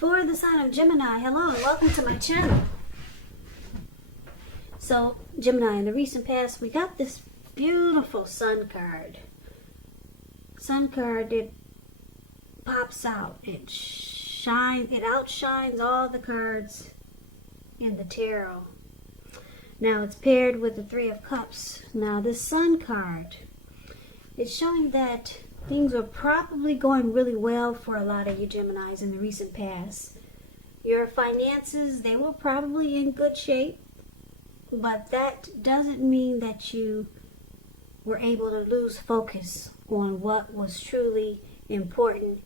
For the sign of Gemini, hello and welcome to my channel. So, Gemini, in the recent past, we got this beautiful sun card. Sun card, it pops out. It outshines all the cards in the tarot. Now, it's paired with the Three of Cups. Now, this sun card, it's showing that things were probably going really well for a lot of you Geminis in the recent past. Your finances, they were probably in good shape, but that doesn't mean that you were able to lose focus on what was truly important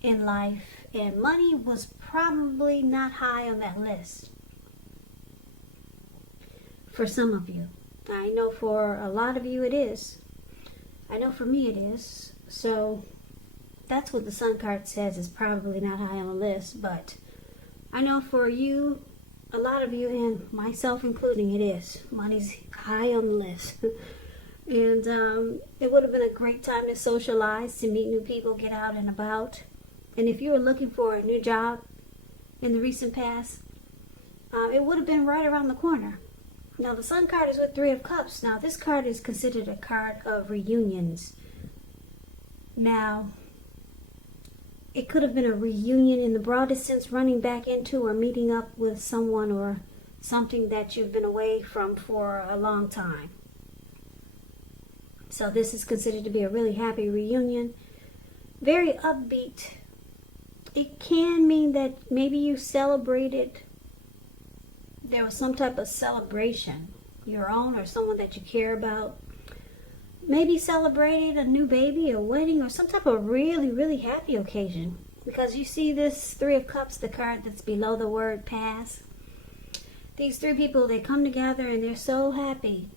in life, and money was probably not high on that list for some of you. I know for a lot of you it is. I know for me it is. So that's what the sun card says, is probably not high on the list, but I know for you, a lot of you, and myself including, it is. Money's high on the list. And it would have been a great time to socialize, to meet new people, get out and about. And if you were looking for a new job in the recent past, it would have been right around the corner. Now, the sun card is with Three of Cups. Now, this card is considered a card of reunions. Now, it could have been a reunion in the broadest sense, running back into or meeting up with someone or something that you've been away from for a long time. So this is considered to be a really happy reunion. Very upbeat. It can mean that maybe you celebrated. There was some type of celebration, your own or someone that you care about. Maybe celebrated a new baby, a wedding, or some type of really, really happy occasion. Because you see this Three of Cups, the card that's below the word pass. These three people, they come together and they're so happy.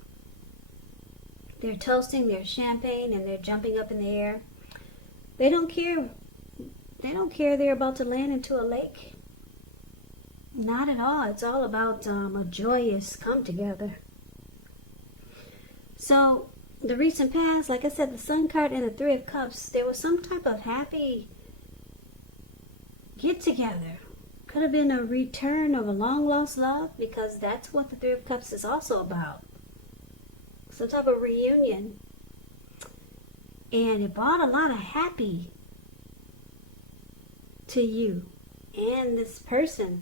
They're toasting their champagne and they're jumping up in the air. They don't care. They don't care they're about to land into a lake. Not at all. It's all about a joyous come together. So, the recent past, like I said, the Sun card and the Three of Cups, there was some type of happy get together. Could have been a return of a long lost love, because that's what the Three of Cups is also about. Some type of reunion. And it brought a lot of happy to you and this person.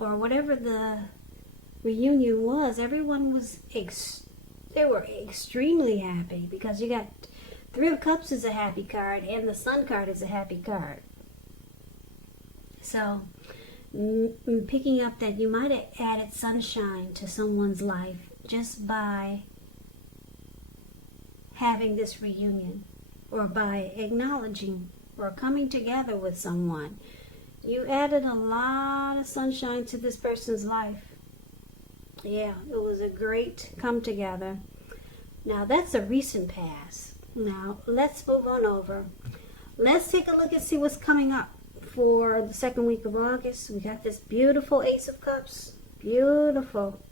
Or whatever the reunion was, everyone was, they were extremely happy, because you got Three of Cups is a happy card and the Sun card is a happy card. So, picking up that you might have added sunshine to someone's life just by having this reunion, or by acknowledging or coming together with someone. You added a lot of sunshine to this person's life. Yeah, it was a great come together. Now, that's a recent past. Now, let's move on over. Let's take a look and see what's coming up for the second week of August. We got this beautiful Ace of Cups. Beautiful.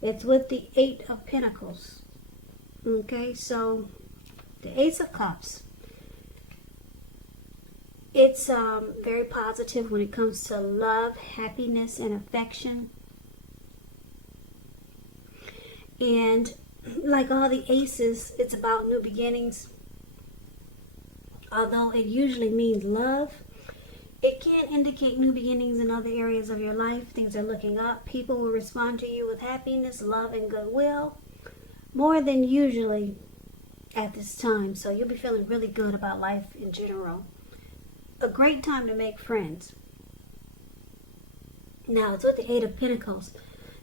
It's with the Eight of Pentacles. Okay, so the Ace of Cups. It's very positive when it comes to love, happiness, and affection. And like all the aces, it's about new beginnings. Although it usually means love, it can indicate new beginnings in other areas of your life. Things are looking up. People will respond to you with happiness, love, and goodwill, more than usually at this time. So you'll be feeling really good about life in general. A great time to make friends. Now, it's with the Eight of Pentacles.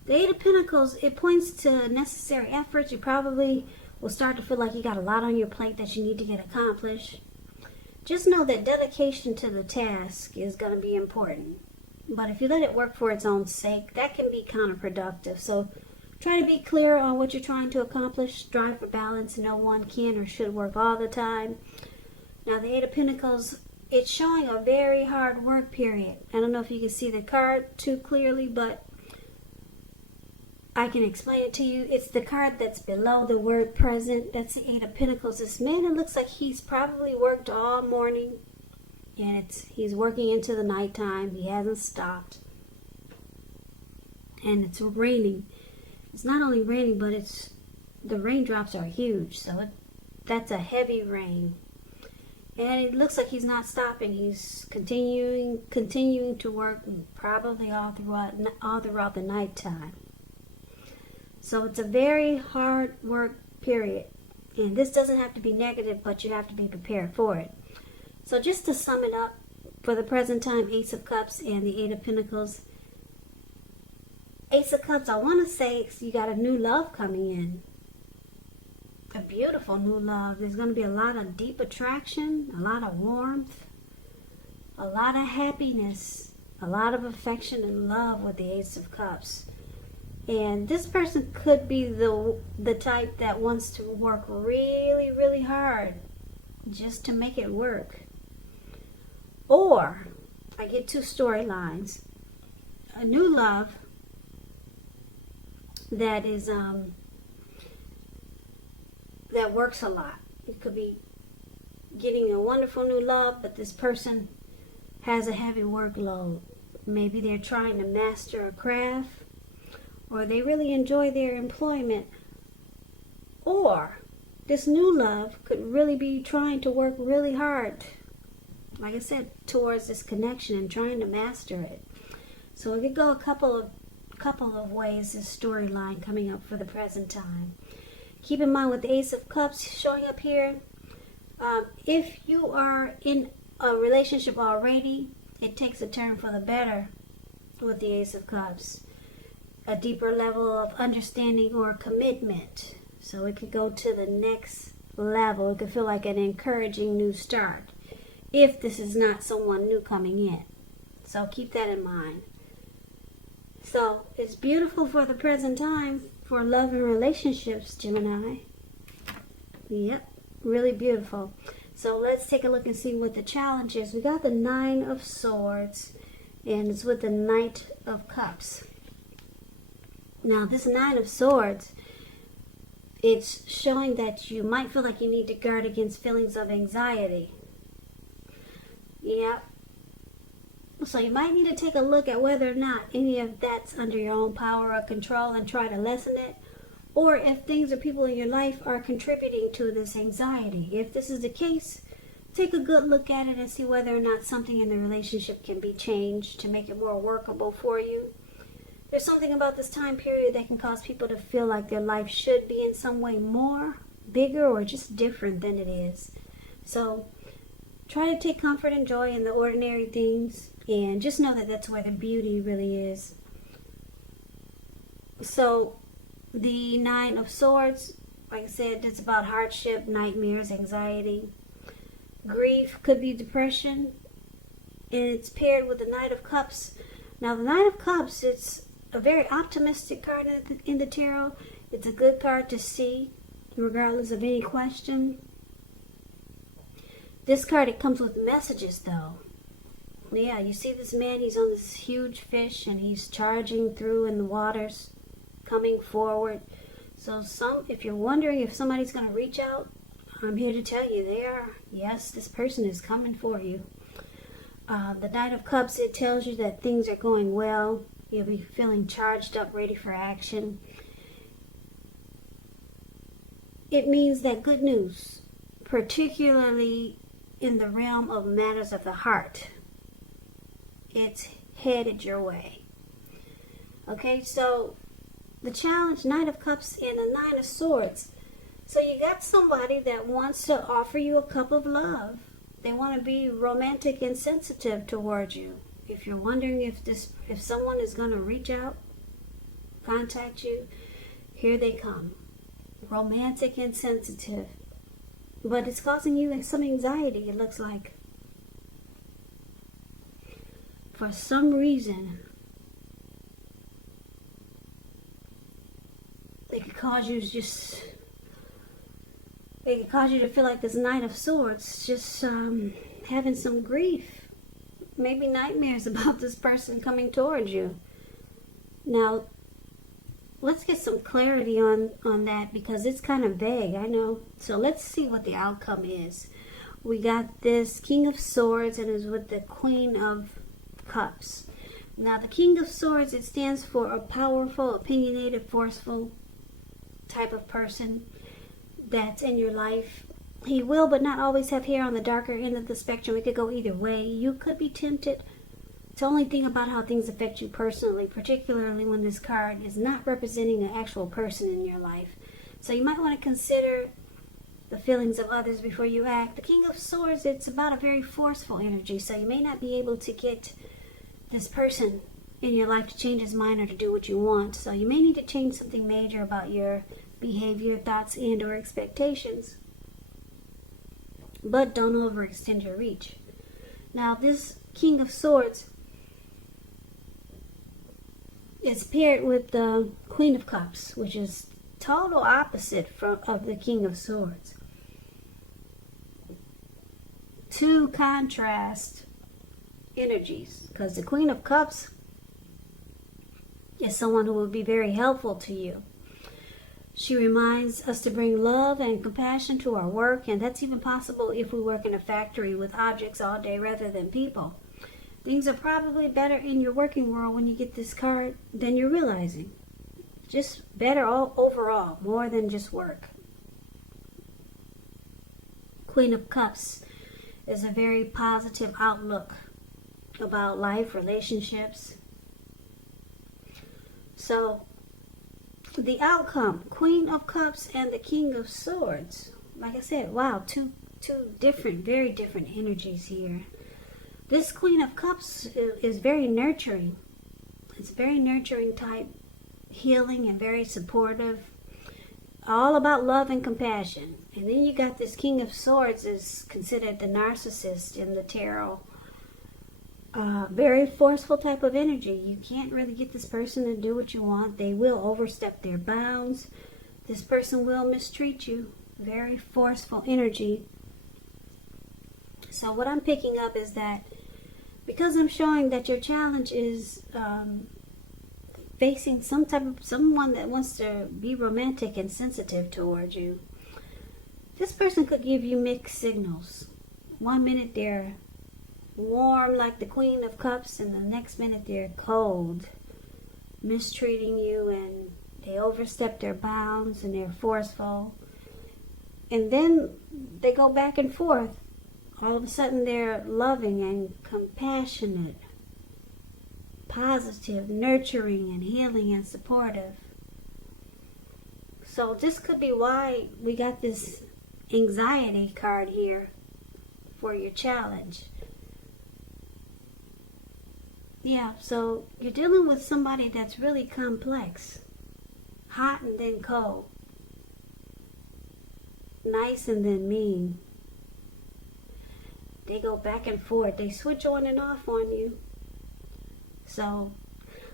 The Eight of Pentacles, it points to necessary efforts. You probably will start to feel like you got a lot on your plate that you need to get accomplished. Just know that dedication to the task is going to be important. But if you let it work for its own sake, that can be counterproductive. So try to be clear on what you're trying to accomplish. Strive for balance. No one can or should work all the time. Now, the Eight of Pentacles, it's showing a very hard work period. I don't know if you can see the card too clearly, but I can explain it to you. It's the card that's below the word present. That's the Eight of Pentacles. This man, it looks like he's probably worked all morning. And he's working into the nighttime. He hasn't stopped. And it's raining. It's not only raining, but the raindrops are huge. So that's a heavy rain. And it looks like he's not stopping. He's continuing to work, probably all throughout the nighttime. So it's a very hard work period. And this doesn't have to be negative, but you have to be prepared for it. So just to sum it up, for the present time, Ace of Cups and the Eight of Pentacles. Ace of Cups, I want to say you got a new love coming in. A beautiful new love. There's going to be a lot of deep attraction, a lot of warmth, a lot of happiness, a lot of affection and love with the Ace of Cups. And this person could be the type that wants to work really, really hard just to make it work. Or, I get two storylines. A new love that is that works a lot. It could be getting a wonderful new love, but this person has a heavy workload. Maybe they're trying to master a craft, or they really enjoy their employment. Or this new love could really be trying to work really hard, like I said, towards this connection and trying to master it. So it could go a couple of ways, this storyline coming up for the present time. Keep in mind with the Ace of Cups showing up here, if you are in a relationship already, it takes a turn for the better with the Ace of Cups. A deeper level of understanding or commitment. So it could go to the next level. It could feel like an encouraging new start if this is not someone new coming in. So keep that in mind. So it's beautiful for the present time for love and relationships, Gemini. Yep, really beautiful. So let's take a look and see what the challenge is. We got the Nine of Swords, and it's with the Knight of Cups. Now this Nine of Swords, it's showing that you might feel like you need to guard against feelings of anxiety. Yep. So you might need to take a look at whether or not any of that's under your own power or control and try to lessen it. Or if things or people in your life are contributing to this anxiety. If this is the case, take a good look at it and see whether or not something in the relationship can be changed to make it more workable for you. There's something about this time period that can cause people to feel like their life should be in some way more, bigger, or just different than it is. So try to take comfort and joy in the ordinary things, and just know that that's where the beauty really is. So the Nine of Swords, like I said, it's about hardship, nightmares, anxiety. Grief could be depression, and it's paired with the Knight of Cups. Now the Knight of Cups, it's a very optimistic card in the tarot. It's a good card to see, regardless of any question. This card, it comes with messages, though. Yeah, you see this man, he's on this huge fish, and he's charging through in the waters, coming forward. So if you're wondering if somebody's going to reach out, I'm here to tell you they are. Yes, this person is coming for you. The Knight of Cups, it tells you that things are going well. You'll be feeling charged up, ready for action. It means that good news, particularly in the realm of matters of the heart, it's headed your way. Okay, so the challenge, Knight of Cups and the Nine of Swords. So you got somebody that wants to offer you a cup of love. They want to be romantic and sensitive towards you. If you're wondering if someone is going to reach out, contact you, here they come. Romantic and sensitive. But it's causing you some anxiety, it looks like. For some reason, they could cause you to feel like this Knight of Swords, just having some grief. Maybe nightmares about this person coming towards you. Now, let's get some clarity on that, because it's kind of vague, I know. So let's see what the outcome is. we got this King of Swords and is with the Queen of Cups. Now, the King of Swords, it stands for a powerful, opinionated, forceful type of person that's in your life. He will, but not always, have hair on the darker end of the spectrum. It could go either way. You could be tempted to only think about how things affect you personally, particularly when this card is not representing an actual person in your life. So you might want to consider the feelings of others before you act. The King of Swords, it's about a very forceful energy, so you may not be able to get this person in your life to change his mind or to do what you want. So you may need to change something major about your behavior, thoughts, and or expectations. But don't overextend your reach. Now, this King of Swords is paired with the Queen of Cups, which is total opposite of the King of Swords. Two contrast energies, because the Queen of Cups is someone who will be very helpful to you. She reminds us to bring love and compassion to our work, and that's even possible if we work in a factory with objects all day rather than people. Things are probably better in your working world when you get this card than you're realizing. Just better overall, more than just work. Queen of Cups is a very positive outlook about life, relationships. So, the outcome, Queen of Cups and the King of Swords. Like I said, wow, two different, very different energies here. This Queen of Cups is very nurturing. It's very nurturing type, healing and very supportive. All about love and compassion. And then you got this King of Swords is considered the narcissist in the tarot. Very forceful type of energy. You can't really get this person to do what you want. They will overstep their bounds. This person will mistreat you. Very forceful energy. So what I'm picking up is that because I'm showing that your challenge is facing someone that wants to be romantic and sensitive towards you, this person could give you mixed signals. 1 minute they're warm like the Queen of Cups, and the next minute they're cold, mistreating you, and they overstep their bounds and they're forceful. And then they go back and forth. All of a sudden they're loving and compassionate, positive, nurturing and healing and supportive. So this could be why we got this anxiety card here for your challenge. Yeah, so you're dealing with somebody that's really complex. Hot and then cold. Nice and then mean. They go back and forth. They switch on and off on you. So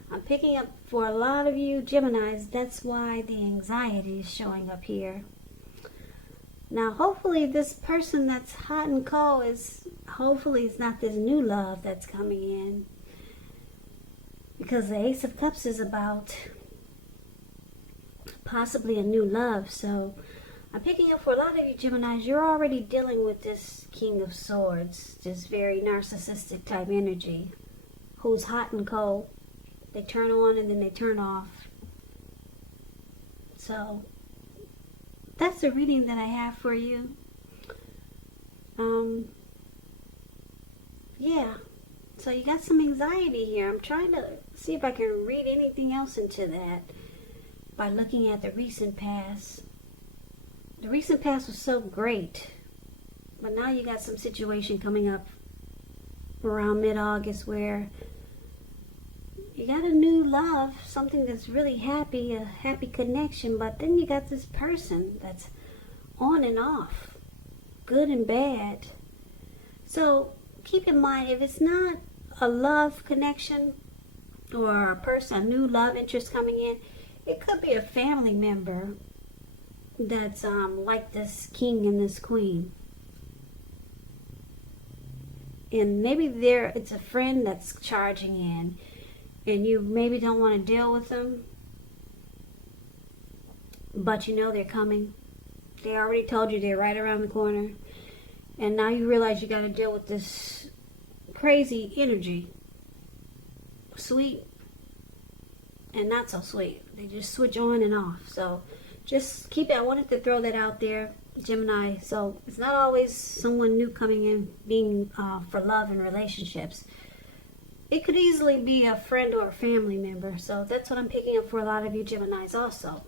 I'm picking up for a lot of you Geminis, that's why the anxiety is showing up here. Now hopefully this person that's hot and cold hopefully it's not this new love that's coming in. Because the Ace of Cups is about possibly a new love. So I'm picking up for a lot of you Geminis, you're already dealing with this King of Swords, this very narcissistic type energy, who's hot and cold. They turn on and then they turn off. So that's the reading that I have for you. Yeah. So you got some anxiety here. I'm trying to see if I can read anything else into that by looking at the recent past. The recent past was so great, but now you got some situation coming up around mid-August where you got a new love, something that's really happy, a happy connection, but then you got this person that's on and off, good and bad. So keep in mind, if it's not a love connection or a person, a new love interest coming in, it could be a family member that's like this king and this queen. And maybe it's a friend that's charging in and you maybe don't want to deal with them, but you know they're coming. They already told you they're right around the corner. And now you realize you got to deal with this crazy energy. Sweet and not so sweet. They just switch on and off. So just keep it. I wanted to throw that out there, Gemini. So it's not always someone new coming in being for love and relationships. It could easily be a friend or a family member. So that's what I'm picking up for a lot of you Geminis also.